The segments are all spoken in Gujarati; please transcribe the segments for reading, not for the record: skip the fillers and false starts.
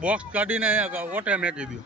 બોક્સ કાઢીને ઓટે મેકી દો.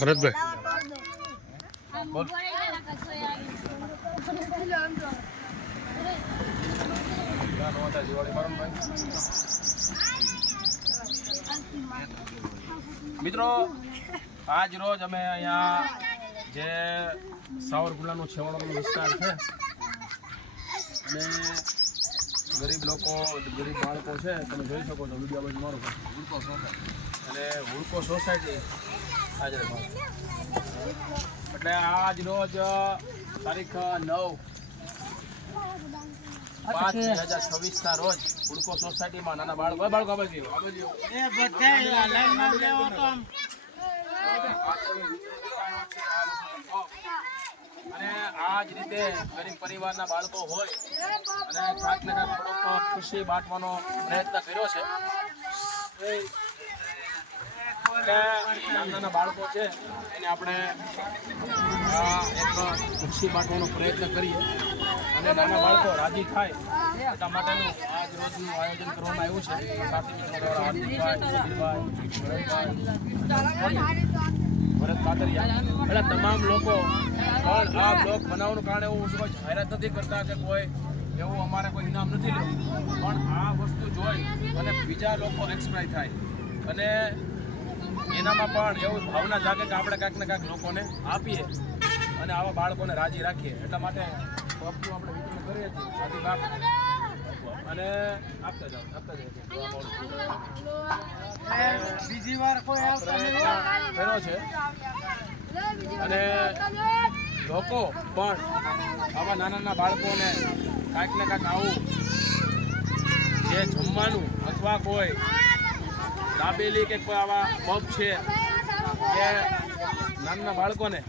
ભરતભાઈ મિત્રો આજ રોજ અમે અહીંયા જે સાવરકુંડલાનો છેવાડાનો વિસ્તાર છે અને ગરીબ લોકો ગરીબ બાળકો છે તમે જોઈ શકો છો વિડીયો બાજુ મારો હુડકો સોસાયટી અને હુડકો સોસાયટી હાજર એટલે આજ રોજ તારીખ 9/5/2026 ના રોજ હુડકો સોસાયટીમાં નાના બાળકો અને આ જ રીતે ગરીબ પરિવારના બાળકો હોય અને કાંઈક ને કાંઈક થોડોક ખુશી બાંટવાનો પ્રયત્ન કર્યો છે. એટલે નાના બાળકો છે એને આપણે એક ખુશી બાંટવાનો પ્રયત્ન કરીએ અને નાના બાળકો રાજી થાય એટલા માટેનું આજ રોજનું આયોજન કરવામાં આવ્યું છે. સાથી મિત્રો દ્વારા હાર્દિકભાઈ, ભરત કાતરિયા એટલે તમામ લોકો પણ આ બ્લોગ બનાવવાનું કારણે હું કોઈ જાહેરાત નથી કરતા કે કોઈ એવું અમારે કોઈ ઇનામ નથી લેવું, પણ આ વસ્તુ જોઈ અને બીજા લોકો એક્સપ્રાય થાય અને એનામાં પણ એવું ભાવના જાગે કે આપણે કાંઈક ને કાંઈક લોકોને આપીએ અને આવા બાળકોને રાજી રાખીએ. એટલા માટે પગનું આપણે વિતરણ કરીએ છીએ સાથી બાપ અને આપતા જાઓ. બીજી વાર કોઈ કર્યો છે અને લોકો પણ આવા નાના બાળકોને કાંઈક ને કાંઈક આવું જે જમવાનું અથવા કોઈ દાબેલી કે કોઈ આવા પબ છે કે નાના બાળકોને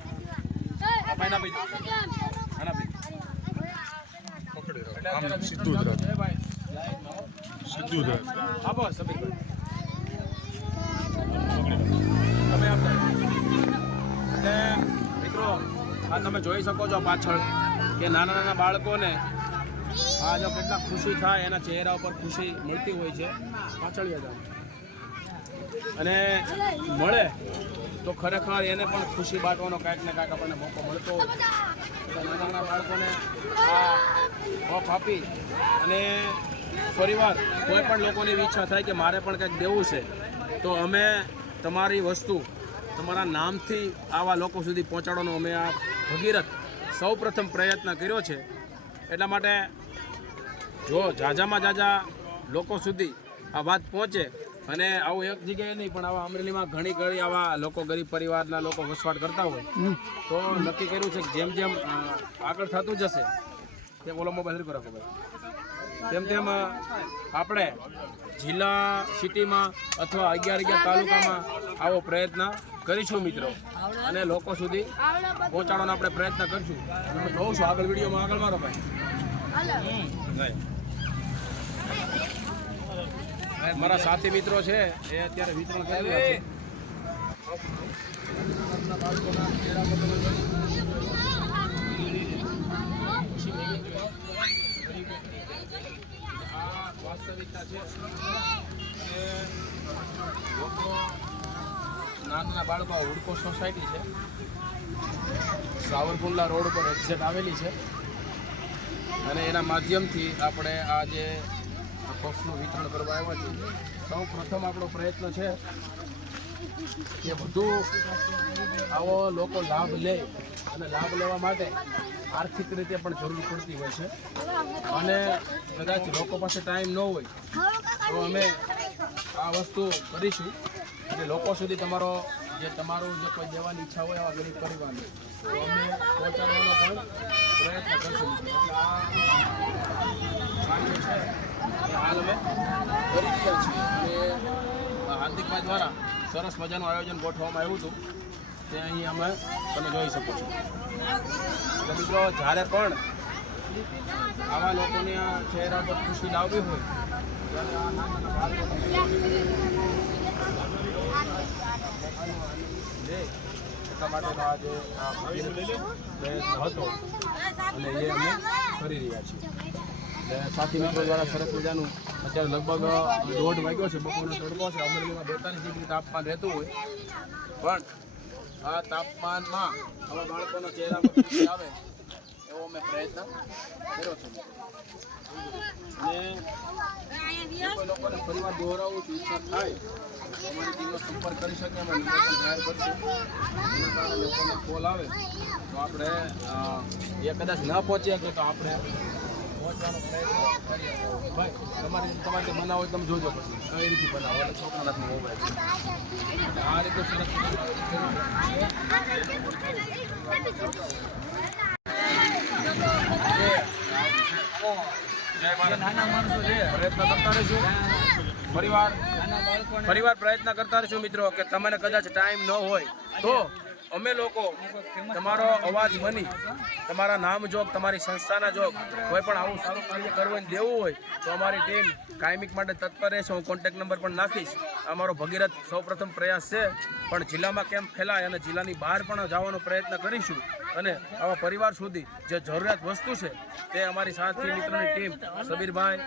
સીધું જ આપો સમીરભાઈ તમે આપતા. એટલે મિત્રો આ તમે જોઈ શકો છો પાછળ કે નાના નાના બાળકોને આ જો કેટલા ખુશી થાય એના ચહેરા ઉપર ખુશી મળતી હોય છે. પાછળ અને મળે તો ખરેખર એને પણ ખુશી બાંટવાનો કાંઈક ને કાંઈક આપણને મોકો મળતો હોય. નાના નાના બાળકોને આ ઓફ આપી અને ફરીવાર કોઈ પણ લોકોની એવી ઈચ્છા થાય કે મારે પણ કંઈક દેવું છે તો અમે તમારી વસ્તુ તમારા નામથી આવા લોકો સુધી પહોંચાડવાનો અમે આ ભગીરથ સૌપ્રથમ પ્રયત્ન કર્યો છે. એટલા માટે જો ઝાઝામાં ઝાઝા લોકો સુધી આ વાત પહોંચે અને આવું એક જગ્યાએ નહીં પણ આવા અમરેલીમાં ઘણી આવા લોકો ગરીબ પરિવારના લોકો વસવાટ કરતા હોય તો નક્કી કર્યું છે કે જેમ જેમ આગળ થતું જશે તેમ ઓલો મોબાઈલ કરો તેમ તેમ આપણે જિલ્લા સિટીમાં અથવા 11 તાલુકામાં આવો પ્રયત્ન કરીશું મિત્રો અને લોકો સુધી પહોંચાડવાનો આપણે પ્રયત્ન કરીશું. તમે જોઉં છું આગળ વિડીયોમાં આગળ મારો ભાઈ મારા સાથી મિત્રો છે એ અત્યારે વિતરણ કરી રહ્યા છે. આ વાસ્તવિકતા છે. કે લોકો નાના બાળકો હુડકો સોસાયટી છે, સાવરકુંડલા રોડ પર એક્ઝેટ આવેલી છે અને એના માધ્યમથી આપણે આ જે બોક્સનું વિતરણ કરવા આવ્યા છીએ. સૌ પ્રથમ આપણો પ્રયત્ન છે કે વધુ આવો લોકો લાભ લે અને લાભ લેવા માટે આર્થિક રીતે પણ જરૂર પડતી હોય છે અને કદાચ લોકો પાસે ટાઈમ ન હોય તો અમે આ વસ્તુ કરીશું અને લોકો સુધી તમારું જે કોઈ દેવાની ઈચ્છા હોય આવા ગરીબ પરિવારને તો અમે પહોંચાડવાનો પણ પ્રયત્ન કરીશું. એટલે આ કાર્ય છે એ હાલ અમે કરી રહ્યા છીએ અને હાર્દિકભાઈ દ્વારા સરસ મજાનું આયોજન ગોઠવવામાં આવ્યું હતું તે અહીં અમે તમે જોઈ શકો છો. એટલે મિત્રો જ્યારે પણ આવા લોકોને આ ચહેરા પર ખુશી લાવવી હોય ત્યારે આ નાના બાળકોને એટલા માટેનો આ જે પ્રયત્ન હતો અને એ અમે કરી રહ્યા છીએ. સાથી મિત્રો દ્વારા સરસ મજાનું અત્યારે લગભગ 1:30 વાગ્યો છે, બપોરનો તડકો છે. અમરેલીમાં 42 ડિગ્રી તાપમાન રહેતું હોય પણ આ તાપમાનમાં આવા બાળકોના ચહેરા પર ખુશી આવે એવો અમે પ્રયત્ન કર્યો છે. અને જે કોઈ લોકોને ફરીવાર દોહરાવવું છે, ઈચ્છા થાય તો અમારી ટીમનો સંપર્ક કરી શકે. અમે નંબર પણ જાહેર કરશું. એના કારણે લોકોને કોલ આવે તો આપણે એ કદાચ ન પહોંચી શકે તો આપણે પહોંચવાનો પ્રયત્ન કરીએ. ભાઈ તમારે બનાવો હોય તમે જોજો પછી કઈ રીતે બનાવો એટલે છોકરાના મોબાઈલ છે. આ રીતે સરસ પ્રયત્ન કરતા રહીશું. ફરીવાર પ્રયત્ન કરતા રહીશું મિત્રો કે તમને કદાચ ટાઈમ ન હોય તો અમે લોકો તમારો અવાજ બની તમારા નામ જોગ તમારી સંસ્થાના જોગ કોઈ પણ આવું સારું કાર્ય કરવાનું દેવું હોય તો અમારી ટીમ કાયમિક માટે તત્પર રહેશે. હું કોન્ટેક્ટ નંબર પણ નાખીશ. અમારો ભગીરથ સૌપ્રથમ પ્રયાસ છે પણ જિલ્લામાં કેમ ફેલાય અને જિલ્લાની બહાર પણ જવાનો પ્રયત્ન કરીશું અને આવા પરિવાર સુધી જે જરૂરિયાત વસ્તુ છે તે અમારી સાથી મિત્રોની ટીમ સબીરભાઈ,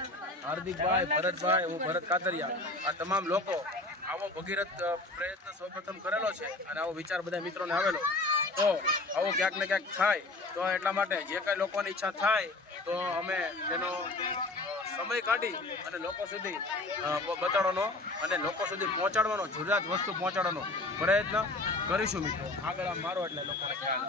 હાર્દિકભાઈ, ભરતભાઈ, હું ભરત કાતરિયા આ તમામ લોકો આવો ભગીરથ પ્રયત્ન સૌપ્રથમ કરેલો છે અને આવો વિચાર બધા મિત્રોને આવેલો તો આવું ક્યાંક ને ક્યાંક થાય તો એટલા માટે જે કંઈ લોકોની ઈચ્છા થાય તો અમે તેનો સમય કાઢી અને લોકો સુધી બતાડવાનો અને લોકો સુધી પહોંચાડવાનો જરૂરિયાત વસ્તુ પહોંચાડવાનો પ્રયત્ન કરીશું મિત્રો. આગળ મારો એટલે લોકોને ખ્યાલ